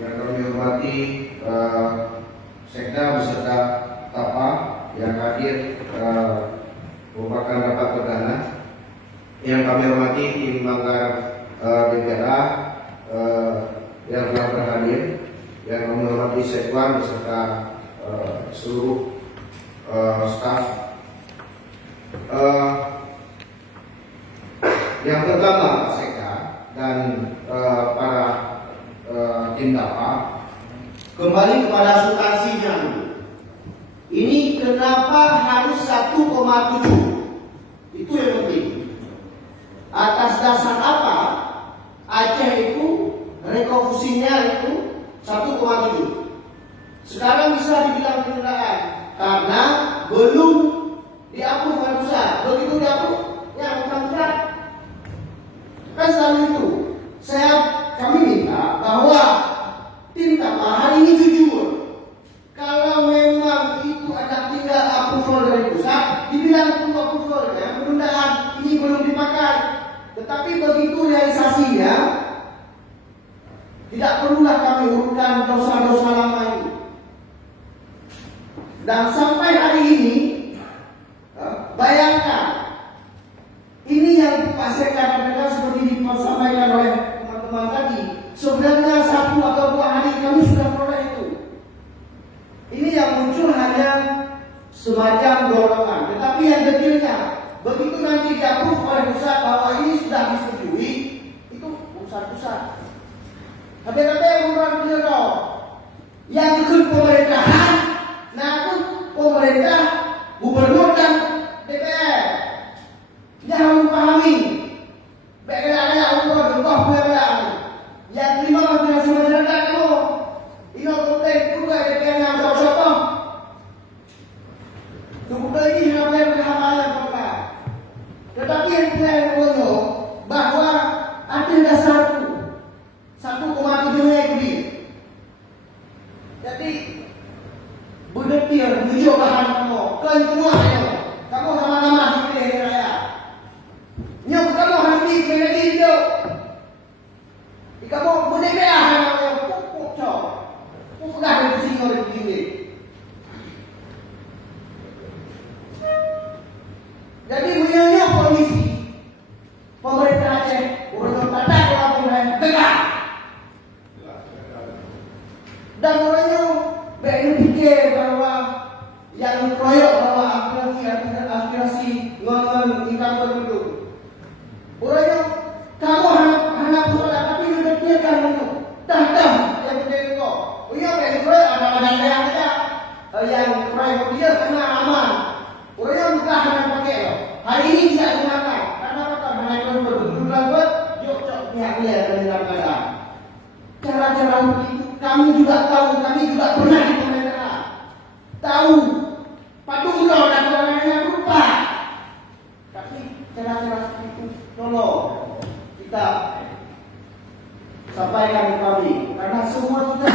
yang kami hormati Sekda beserta TAPA yang hadir merupakan rapat perdana, yang kami hormati tim Manggar BPRA yang telah berhadir, yang kami hormati Sekwan beserta seluruh staf. Yang pertama, Sekda dan para tim TAPA kembali kepada substansinya dulu. Ini kenapa harus 1,7? Itu yang penting. Atas dasar apa Aceh itu rekonstruksinya itu 1,7? Sekarang bisa dibilang penundaan karena belum diapprove oleh pusat. Begitu diapprove, ya bukan pusat. Kan selalu itu. Kami minta bahwa tim TAPA hari ini jujur. Kalau memang itu ada tinggal approval dari pusat, dibilang tunggu approvalnya, penundaan ini belum dipakai. Tetapi begitu realisasinya, tidak perlulah kami urutkan dosa-dosa lama itu. Dan sampai hari ini, bayangkan, ini yang Pak Sekda katakan seperti disampaikan oleh teman-teman tadi. Sebenarnya 1 atau 2 hari kami sudah peroleh itu. Ini yang muncul hanya semacam dorongan. Tetapi yang detailnya, begitu nanti diapprove oleh pusat bahwa ini sudah disetujui, itu urusan pusat. Tapi urang beliau yang ke pemerintahan, nah itu pemerintah, gubernur dan DPR. Dia harus pahami. Bagaimana umur berubah perbedaan. Yang terima aspirasi masyarakat itu, ini komplain juga DPR yang contoh. Kemudian ini hampir berhamalan mereka. Tetapi yang kita tahu bahwa ada 1,7-nya itu. Jadi berdetil, menunjuk bahan kamu, kamu sama-sama dipilih raya. Nyok kamu hari ini kena hidup. Kamu boleh beah yang pupuk cok. Pupuk dah di sini oleh begini. Jadi punyanya polisi, pemerintah Aceh, urut tata kelompok tegak. Dan orangnya berpikir bahwa yang proyek bahwa aspirasi ngon ikan itu. Orangnya kamu anak pula tapi sudah tiakan itu. Dah yang menjadi kau. Punya proyek ada yang saja. Yang proyek dia kena aman. Orangnya bukan hanya pakai loh. Hari ini tidak gunakan. Karena apa? Hanya itu berbulan buat yuk pihak dia dalam keadaan. Cara-cara itu kami juga tahu, kami juga pernah di pemerintahan. Tahu patung kau dan lain-lainnya berupa. Tapi cara-cara seperti itu tolong kita sampaikan ke kami karena semua kita